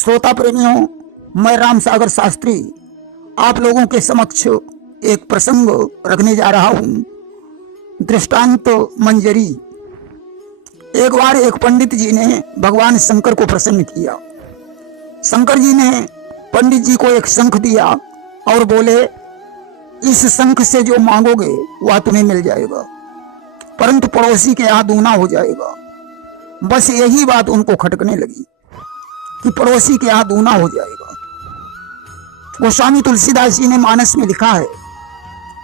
श्रोता प्रेमियों, मैं राम सागर शास्त्री आप लोगों के समक्ष एक प्रसंग रखने जा रहा हूं। दृष्टांत मंजरी। एक बार एक पंडित जी ने भगवान शंकर को प्रसन्न किया। शंकर जी ने पंडित जी को एक शंख दिया और बोले, इस शंख से जो मांगोगे वह तुम्हें मिल जाएगा, परंतु पड़ोसी के यहाँ दूना हो जाएगा। बस यही बात उनको खटकने लगी कि पड़ोसी के यहाँ दूना हो जाएगा। गोस्वामी तुलसीदास जी ने मानस में लिखा है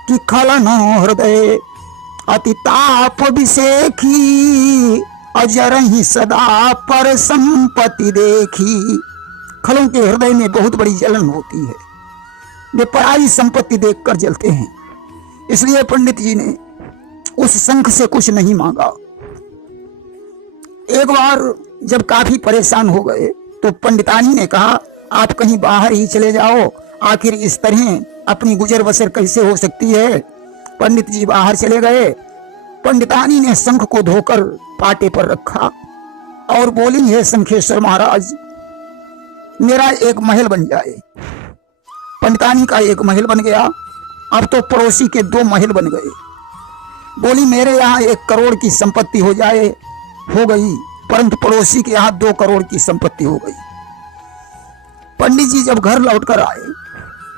कि खलन हृदय अति ताप विषेखी, अजर ही सदा पर संपत्ति देखी। खलों के हृदय में बहुत बड़ी जलन होती है, वे पराई संपत्ति देखकर जलते हैं। इसलिए पंडित जी ने उस शंख से कुछ नहीं मांगा। एक बार जब काफी परेशान हो गए तो पंडितानी ने कहा, आप कहीं बाहर ही चले जाओ, आखिर इस तरह अपनी गुजर बसर कैसे हो सकती है। पंडित जी बाहर चले गए। पंडितानी ने शंख को धोकर पाटे पर रखा और बोली, हे शंखेश्वर महाराज, मेरा एक महल बन जाए। पंडितानी का एक महल बन गया। अब तो पड़ोसी के 2 महल बन गए। बोली, मेरे यहाँ 1 करोड़ की संपत्ति हो जाए, हो गई, परंतु पड़ोसी के यहाँ 2 करोड़ की संपत्ति हो गई। पंडित जी जब घर लौटकर आए,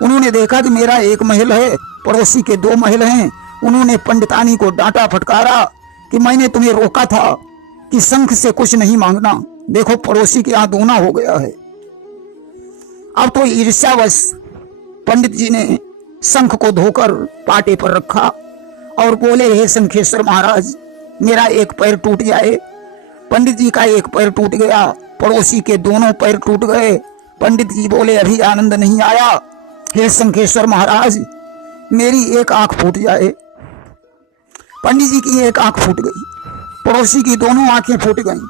उन्होंने देखा कि मेरा 1 महल है, पड़ोसी के 2 महल हैं। उन्होंने पंडितानी को डांटा फटकारा कि मैंने तुम्हें रोका था कि शंख से कुछ नहीं मांगना, देखो पड़ोसी के यहाँ दूना हो गया है। अब तो ईर्ष्यावश पंडित जी ने शंख को धोकर पाटे पर रखा और बोले, हे शंखेश्वर महाराज, मेरा 1 पैर टूट जाए। पंडित जी का 1 पैर टूट गया, पड़ोसी के दोनों पैर टूट गए। पंडित जी बोले, अभी आनंद नहीं आया। हे शंखेश्वर महाराज, मेरी 1 आंख फूट जाए। पंडित जी की 1 आंख फूट गई, पड़ोसी की दोनों आंखें फूट गईं।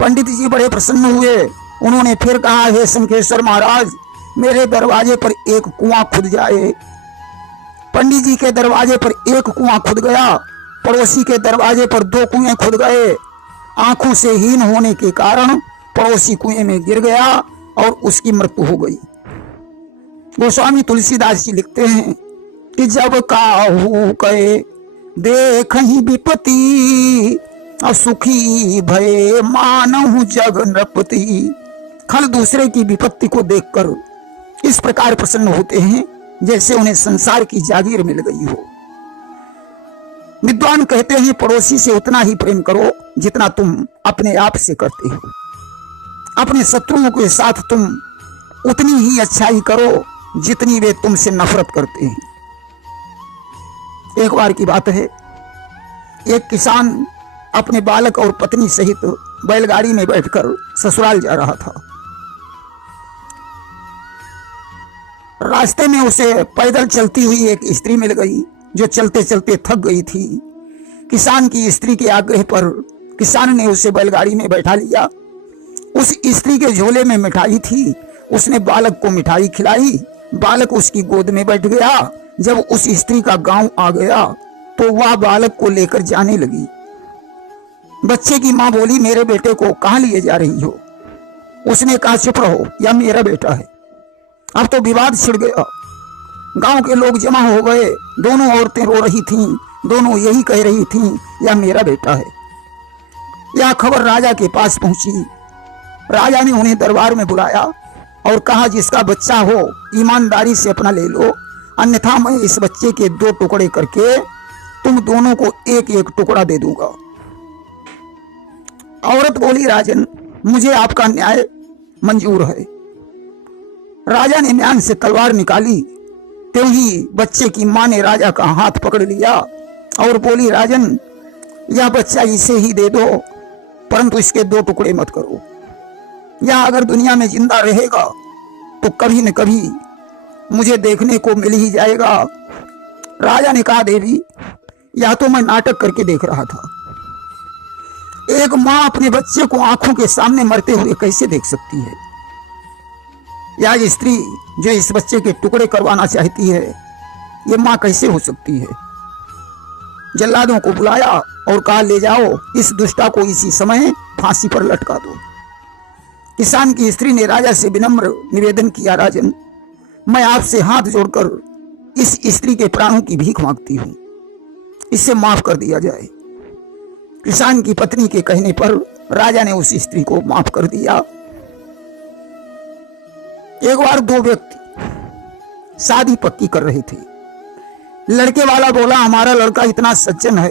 पंडित जी बड़े प्रसन्न हुए। उन्होंने फिर कहा, हे शंखेश्वर महाराज, मेरे दरवाजे पर 1 कुआं खुद जाए। पंडित जी के दरवाजे पर 1 कुआं खुद गया, पड़ोसी के दरवाजे पर 2 कुएं खुद गए। आंखों से हीन होने के कारण पड़ोसी कुएं में गिर गया और उसकी मृत्यु हो गई। गोस्वामी तुलसीदास जी लिखते हैं कि जब काहू कहे देखहि विपत्ति, असुखी भय मानहु जग नृपति। खल दूसरे की विपत्ति को देखकर इस प्रकार प्रसन्न होते हैं जैसे उन्हें संसार की जागीर मिल गई हो। विद्वान कहते हैं, पड़ोसी से उतना ही प्रेम करो जितना तुम अपने आप से करते हो। अपने शत्रुओं के साथ तुम उतनी ही अच्छाई करो जितनी वे तुमसे नफरत करते हैं। एक बार की बात है, एक किसान अपने बालक और पत्नी सहित बैलगाड़ी में बैठकर ससुराल जा रहा था। रास्ते में उसे पैदल चलती हुई एक स्त्री मिल गई जो चलते चलते थक गई थी। किसान की स्त्री के आग्रह पर किसान ने उसे बैलगाड़ी में बैठा लिया। उस स्त्री के झोले में मिठाई थी। उसने बालक को मिठाई खिलाई। बालक उसकी गोद में बैठ गया। जब उस स्त्री का गांव आ गया तो वह बालक को लेकर जाने लगी। बच्चे की मां बोली, मेरे बेटे को कहां लिए जा रही हो? उसने कहा, चुप रहो, यह मेरा बेटा है। अब तो विवाद छिड़ गया। गांव के लोग जमा हो गए। दोनों औरतें रो रही थीं। दोनों यही कह रही थीं, यह मेरा बेटा है। यह खबर राजा के पास पहुंची। राजा ने उन्हें दरबार में बुलाया और कहा, जिसका बच्चा हो ईमानदारी से अपना ले लो, अन्यथा मैं इस बच्चे के 2 टुकड़े करके तुम दोनों को 1-1 टुकड़ा दे दूंगा। औरत बोली, राजन, मुझे आपका न्याय मंजूर है। राजा ने म्यान से तलवार निकाली। त्यों ही बच्चे की मां ने राजा का हाथ पकड़ लिया और बोली, राजन, यह बच्चा इसे ही दे दो, परंतु इसके 2 टुकड़े मत करो। यह अगर दुनिया में जिंदा रहेगा तो कभी न कभी मुझे देखने को मिल ही जाएगा। राजा ने कहा, देवी, यह तो मैं नाटक करके देख रहा था। एक मां अपने बच्चे को आंखों के सामने मरते हुए कैसे देख सकती है? यह स्त्री जो इस बच्चे के टुकड़े करवाना चाहती है, ये मां कैसे हो सकती है? जल्लादों को बुलाया और कहा, ले जाओ, इस दुष्टा को इसी समय फांसी पर लटका दो। किसान की स्त्री ने राजा से विनम्र निवेदन किया, राजन, मैं आपसे हाथ जोड़कर इस स्त्री के प्राणों की भीख मांगती हूं, इसे माफ कर दिया जाए। किसान की पत्नी के कहने पर राजा ने उस स्त्री को माफ कर दिया। एक बार दो व्यक्ति शादी पक्की कर रहे थे। लड़के वाला बोला, हमारा लड़का इतना सज्जन है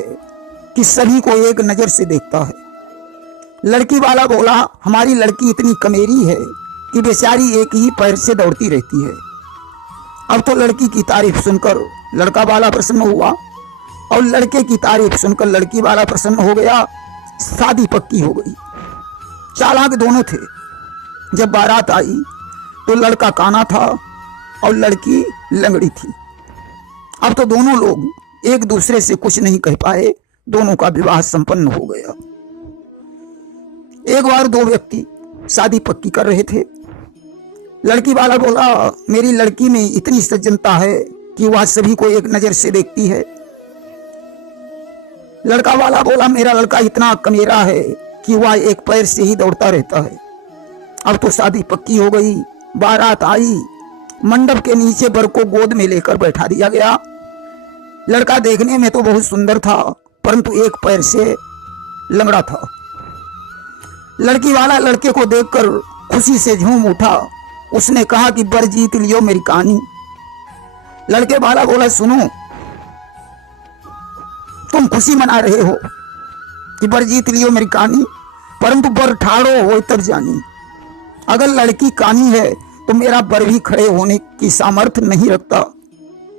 कि सभी को एक नजर से देखता है। लड़की वाला बोला, हमारी लड़की इतनी कमेरी है कि बेचारी एक ही पैर से दौड़ती रहती है। अब तो लड़की की तारीफ सुनकर लड़का वाला प्रसन्न हुआ और लड़के की तारीफ सुनकर लड़की वाला प्रसन्न हो गया। शादी पक्की हो गई। चालाक दोनों थे। जब बारात आई तो लड़का काना था और लड़की लंगड़ी थी। अब तो दोनों लोग एक दूसरे से कुछ नहीं कह पाए। दोनों का विवाह संपन्न हो गया। एक बार दो व्यक्ति शादी पक्की कर रहे थे। लड़की वाला बोला, मेरी लड़की में इतनी सज्जनता है कि वह सभी को एक नजर से देखती है। लड़का वाला बोला, मेरा लड़का इतना कमेरा है कि वह एक पैर से ही दौड़ता रहता है। अब तो शादी पक्की हो गई। बारात आई। मंडप के नीचे बर को गोद में लेकर बैठा दिया गया। लड़का देखने में तो बहुत सुंदर था, परंतु एक पैर से लंगड़ा था। लड़की वाला लड़के को देखकर खुशी से झूम उठा। उसने कहा कि बर जीत लियो मेरी कहानी। लड़के वाला बोला, सुनो, तुम खुशी मना रहे हो कि बर जीत लियो मेरी कहानी, परंतु बर ठाड़ो हो तब जानी। अगर लड़की कानी है तो मेरा बर भी खड़े होने की सामर्थ्य नहीं रखता,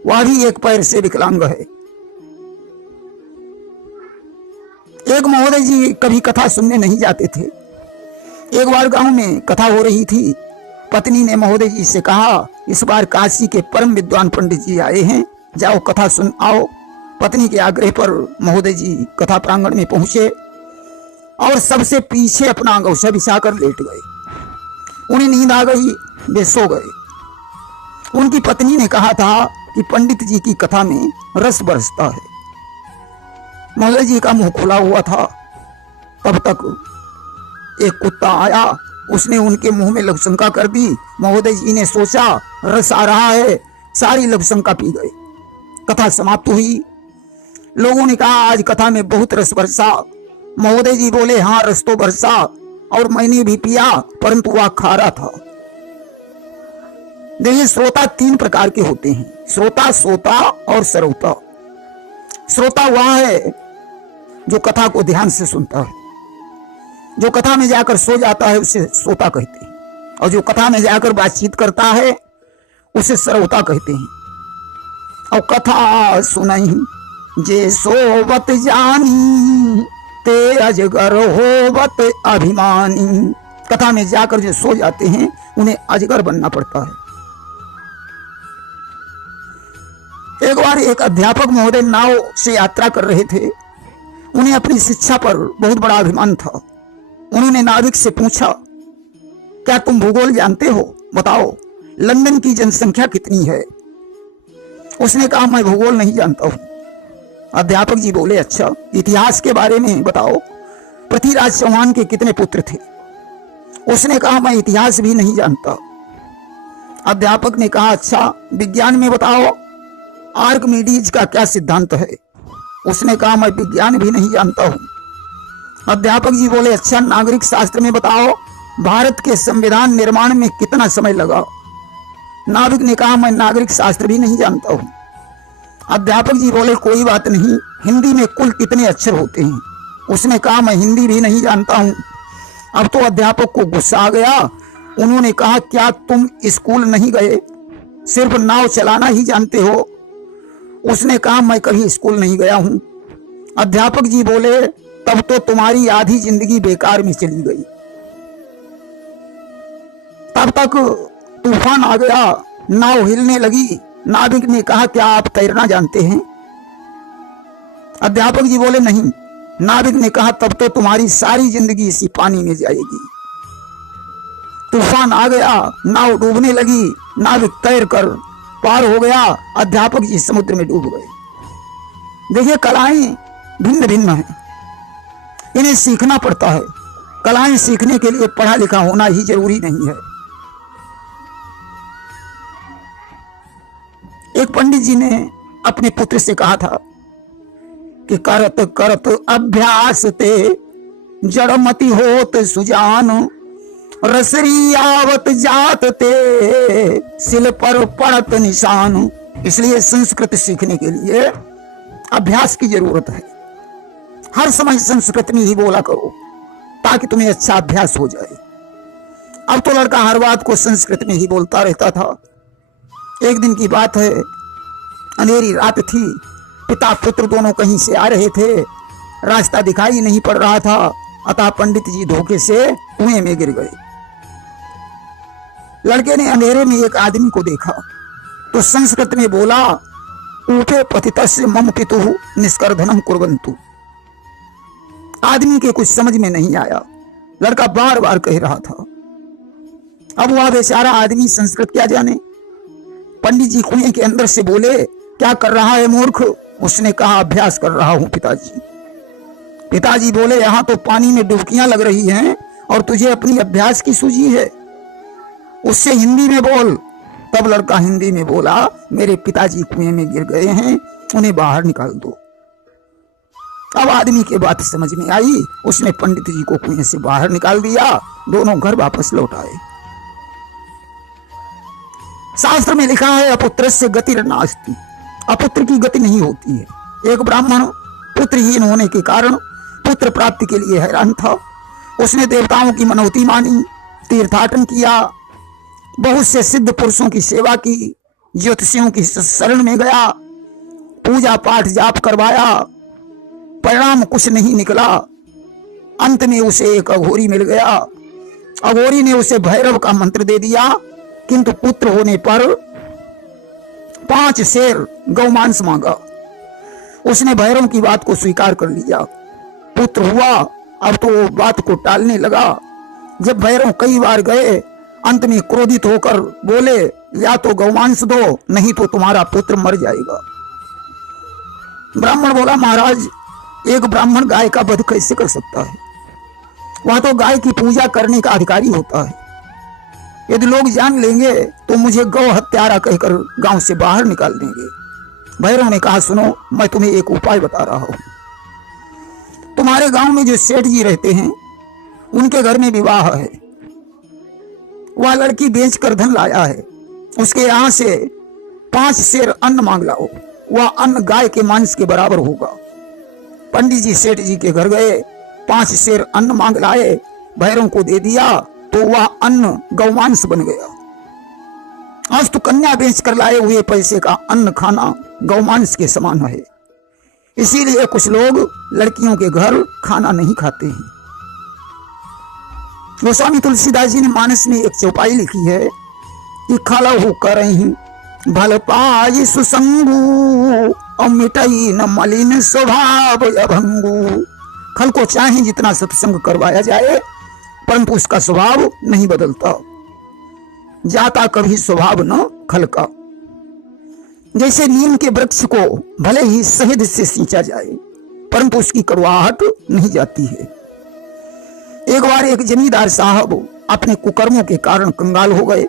वह भी एक पैर से विकलांग है। एक महोदय जी कभी कथा सुनने नहीं जाते थे। एक बार गांव में कथा हो रही थी। पत्नी ने महोदय जी से कहा, इस बार काशी के परम विद्वान पंडित जी आए हैं, जाओ कथा सुन आओ। पत्नी के आग्रह पर महोदय जी कथा प्रांगण में पहुंचे और सबसे पीछे अपना अंगौछा बिछाकर लेट गए। उन्हें नींद आ गई, वे सो गए। उनकी पत्नी ने कहा था कि पंडित जी की कथा में रस बरसता है। महोदय जी का मुंह खुला हुआ था। तब तक एक कुत्ता आया, उसने उनके मुंह में लघुशंका कर दी। महोदय जी ने सोचा रस आ रहा है, सारी लघुशंका पी गए। कथा समाप्त हुई। लोगों ने कहा, आज कथा में बहुत रस बरसा। महोदय जी बोले, हाँ रस तो बरसा और मैंने भी पिया, परंतु वह खारा था। देखिए, श्रोता तीन प्रकार के होते हैं, श्रोता, सोता और सरौता। श्रोता वह है जो कथा को ध्यान से सुनता है। जो कथा में जाकर सो जाता है उसे श्रोता कहते हैं, और जो कथा में जाकर बातचीत करता है उसे सरौता कहते हैं। और कथा सुनई जे सोवत जानी, ते अजगर होवत अभिमानी। कथा में जाकर जो सो जाते हैं उन्हें अजगर बनना पड़ता है। एक बार एक अध्यापक महोदय नाव से यात्रा कर रहे थे। उन्हें अपनी शिक्षा पर बहुत बड़ा अभिमान था। उन्होंने नाविक से पूछा, क्या तुम भूगोल जानते हो? बताओ लंदन की जनसंख्या कितनी है? उसने कहा, मैं भूगोल नहीं जानता हूं। अध्यापक जी बोले, अच्छा इतिहास के बारे में बताओ, पृथ्वीराज चौहान के कितने पुत्र थे? उसने कहा, मैं इतिहास भी नहीं जानता। अध्यापक ने कहा, अच्छा विज्ञान में बताओ, आर्किमिडीज का क्या सिद्धांत है? उसने कहा, मैं विज्ञान भी नहीं जानता हूं। अध्यापक जी बोले, अच्छा नागरिक शास्त्र में बताओ, भारत के संविधान निर्माण में कितना समय लगा? नाविक ने कहा, मैं नागरिक शास्त्र भी नहीं जानता हूं। अध्यापक जी बोले, कोई बात नहीं, हिंदी में कुल कितने अक्षर होते हैं? उसने कहा, मैं हिंदी भी नहीं जानता हूं। अब तो अध्यापक को गुस्सा आ गया। उन्होंने कहा, क्या तुम स्कूल नहीं गए, सिर्फ नाव चलाना ही जानते हो? उसने कहा, मैं कभी स्कूल नहीं गया हूं। अध्यापक जी बोले, तब तो तुम्हारी आधी जिंदगी बेकार में चली गई। तब तक तूफान आ गया, नाव हिलने लगी। नाविक ने कहा, क्या आप तैरना जानते हैं? अध्यापक जी बोले, नहीं। नाविक ने कहा, तब तो तुम्हारी सारी जिंदगी इसी पानी में जाएगी। तूफान आ गया, नाव डूबने लगी। नाविक तैर कर पार हो गया। अध्यापक जी समुद्र में डूब गए। देखिए, कलाएं भिन्न भिन्न हैं, इन्हें सीखना पड़ता है। कलाएं सीखने के लिए पढ़ा लिखा होना ही जरूरी नहीं है। एक पंडित जी ने अपने पुत्र से कहा था कि करत करत अभ्यास ते जड़मति होत सुजान, रसरी आवत जात ते सिल पर पड़त निशान। इसलिए संस्कृत सीखने के लिए अभ्यास की जरूरत है। हर समय संस्कृत में ही बोला करो ताकि तुम्हें अच्छा अभ्यास हो जाए। अब तो लड़का हर बात को संस्कृत में ही बोलता रहता था। एक दिन की बात है, अंधेरी रात थी, पिता पुत्र दोनों कहीं से आ रहे थे, रास्ता दिखाई नहीं पड़ रहा था, अतः पंडित जी धोखे से कुएं में गिर गए। लड़के ने अंधेरे में एक आदमी को देखा तो संस्कृत में बोला, ऊपे पतितस्य मम पितुः निष्कर्धनम कुर्वन्तु। आदमी के कुछ समझ में नहीं आया, लड़का बार बार कह रहा था। अब वह बेचारा आदमी संस्कृत क्या जाने। पंडित जी कुएं के अंदर से बोले, क्या कर रहा है मूर्ख? उसने कहा, अभ्यास कर रहा हूं पिताजी। पिताजी बोले, यहां तो पानी में डुबकियां लग रही हैं और तुझे अपनी अभ्यास की सूझी है, उससे हिंदी में बोल। तब लड़का हिंदी में बोला, मेरे पिताजी कुएं में गिर गए हैं, उन्हें बाहर निकाल दो। अब आदमी की बात समझ में आई, उसने पंडित जी को कुएं से बाहर निकाल दिया, दोनों घर वापस लौट आए। शास्त्र में लिखा है, अपुत्रस्य गतिर् नास्ति, अपुत्र की गति नहीं होती है। एक ब्राह्मण पुत्रहीन होने के कारण पुत्र प्राप्ति के लिए हैरान था। उसने देवताओं की मनौती मानी, तीर्थाटन किया, बहुत से सिद्ध पुरुषों की सेवा की, ज्योतिषियों की शरण में गया, पूजा पाठ जाप करवाया, परिणाम कुछ नहीं निकला। अंत में उसे एक अघोरी मिल गया। अघोरी ने उसे भैरव का मंत्र दे दिया, किंतु पुत्र होने पर 5 शेर गौमांस मांगा। उसने भैरव की बात को स्वीकार कर लिया, पुत्र हुआ। अब तो वो बात को टालने लगा। जब भैरव कई बार गए, अंत में क्रोधित होकर बोले, या तो गौमांस दो, नहीं तो तुम्हारा पुत्र मर जाएगा। ब्राह्मण बोला, महाराज एक ब्राह्मण गाय का वध कैसे कर सकता है? वह तो गाय की पूजा करने का अधिकारी होता है। यदि लोग जान लेंगे तो मुझे गौ हत्यारा कहकर गांव से बाहर निकाल देंगे। भैरव ने कहा, सुनो, मैं तुम्हें एक उपाय बता रहा हूं। तुम्हारे गांव में जो सेठ जी रहते हैं, उनके घर में विवाह है। वह लड़की बेचकर धन लाया है, उसके यहां से 5 शेर अन्न मांग लाओ। वह अन्न गाय के मांस के बराबर होगा। पंडित जी सेठ जी के घर गए, 5 शेर अन्न मांग लाए, भैरव को दे दिया तो वह अन्न गौमांस बन गया। आज तो कन्या बेच कर लाए हुए पैसे का अन्न खाना गौमांस के समान है। इसीलिए कुछ लोग लड़कियों के घर खाना नहीं खाते हैं। गोस्वामी तुलसीदास जी ने मानस में एक चौपाई लिखी है कि खलहु करहीं भल पाई सुसंगु और मिटई न मलिन स्वभाव अभंगु। खल को चाहे जितना सत्संग करवाया जाए, परंतु उसका स्वभाव नहीं बदलता, जाता कभी स्वभाव न खल का। जैसे नीम के वृक्ष को भले ही शहद से सींचा जाए, परंतु उसकी कड़वाहट नहीं जाती है। एक बार एक जमींदार साहब अपने कुकर्मों के कारण कंगाल हो गए।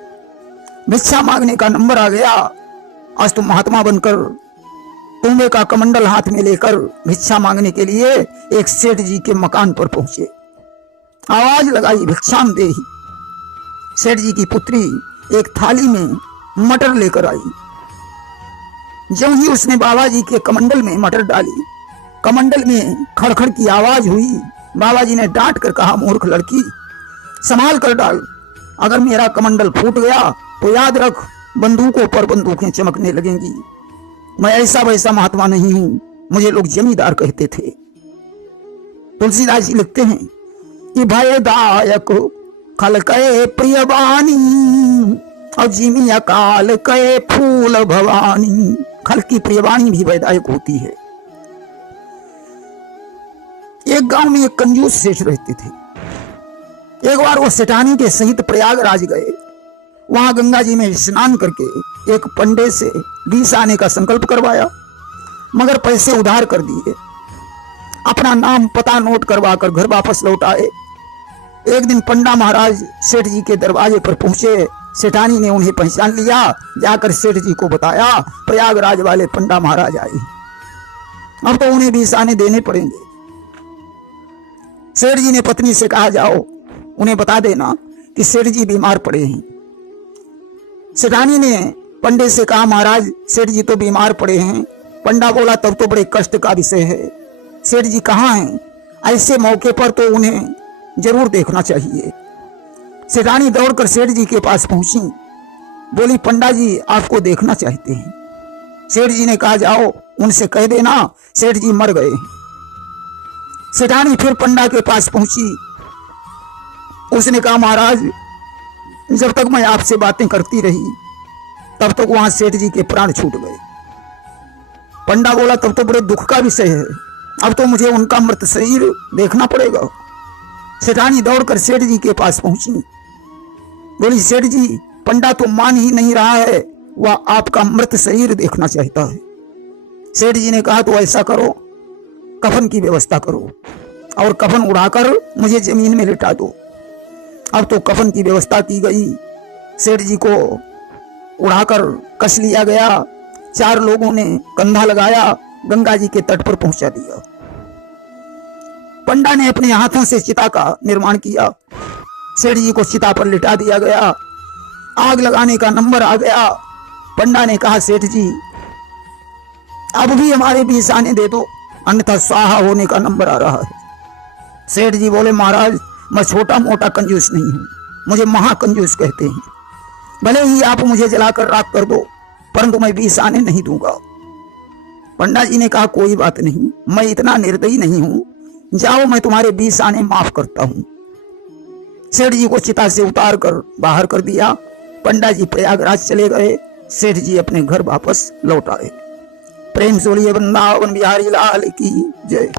भिक्षा मांगने का नंबर आ गया। आज तो महात्मा बनकर तुम्बे का कमंडल हाथ में लेकर भिक्षा मांगने के लिए एक सेठ जी के मकान पर पहुंचे। आवाज लगाई, भिक्षाम देहि। सेठ जी की पुत्री एक थाली में मटर लेकर आई। जब ही उसने बाबा जी के कमंडल में मटर डाली, कमंडल में खड़खड़ की आवाज हुई। बाबा जी ने डांट कर कहा, मूर्ख लड़की, संभाल कर डाल, अगर मेरा कमंडल फूट गया तो याद रख, बंदूकों पर बंदूकें चमकने लगेंगी। मैं ऐसा वैसा महात्मा नहीं हूं, मुझे लोग जमींदार कहते थे। तुलसीदास जी लिखते हैं कि भयदायक खल कहे प्रिय बानी और जिमी अकाल कहे फूल भवानी। खल की प्रियवाणी भी वैदायक होती है। एक गांव में एक कंजूस सेठ रहते थे। एक बार वो सेठानी के सहित प्रयागराज गए। वहां गंगा जी में स्नान करके एक पंडे से 20 आने का संकल्प करवाया, मगर पैसे उधार कर दिए। अपना नाम पता नोट करवा कर घर वापस लौट आए। एक दिन पंडा महाराज सेठ जी के दरवाजे पर पहुंचे। सेठानी ने उन्हें पहचान लिया। जाकर सेठ जी को बताया, प्रयागराज वाले पंडा महाराज आए, अब तो उन्हें भी साने देने पड़ेंगे। सेठ जी ने पत्नी से कहा, जाओ उन्हें बता देना कि सेठ जी बीमार पड़े हैं। सेठानी ने पंडे से कहा, महाराज सेठ जी तो बीमार पड़े हैं। पंडा बोला, तब तो बड़े कष्ट का विषय है। सेठ जी कहाँ हैं? ऐसे मौके पर तो उन्हें जरूर देखना चाहिए। सेठानी दौड़कर सेठ जी के पास पहुंची, बोली, पंडा जी आपको देखना चाहते हैं। सेठ जी ने कहा, जाओ उनसे कह देना सेठ जी मर गए। सेठानी फिर पंडा के पास पहुंची। उसने कहा, महाराज जब तक मैं आपसे बातें करती रही तब तक वहां सेठ जी के प्राण छूट गए। पंडा बोला, तब तो बड़े दुख का विषय है, अब तो मुझे उनका मृत शरीर देखना पड़ेगा। सेठानी दौड़कर सेठ जी के पास पहुंची, बोली, सेठ जी पंडा तो मान ही नहीं रहा है, वह आपका मृत शरीर देखना चाहता है। सेठ जी ने कहा, तो ऐसा करो, कफन की व्यवस्था करो और कफन उड़ाकर मुझे जमीन में लिटा दो। अब तो कफन की व्यवस्था की गई। सेठ जी को उड़ाकर कस लिया गया। 4 लोगों ने कंधा लगाया, गंगा जी के तट पर पहुंचा दिया। पंडा ने अपने हाथों से चिता का निर्माण किया। सेठ जी को चिता पर लिटा दिया गया। आग लगाने का नंबर आ गया। पंडा ने कहा, सेठ जी अब भी हमारे बीच आने दे दो, अन्यथा स्वाहा होने का नंबर आ रहा है। सेठ जी बोले, महाराज मैं छोटा मोटा कंजूस नहीं हूं, मुझे महाकंजूस कहते हैं। भले ही आप मुझे जलाकर राख कर दो, परंतु मैं बीस आने नहीं दूंगा। पंडा जी ने कहा, कोई बात नहीं, मैं इतना निर्दयी नहीं हूं, जाओ मैं तुम्हारे 20 आने माफ करता हूं। सेठ जी को चिता से उतार कर बाहर कर दिया। पंडा जी प्रयागराज चले गए। सेठ जी अपने घर वापस लौट आए। प्रेम से बोलिए वृंदावन बिहारी लाल की जय।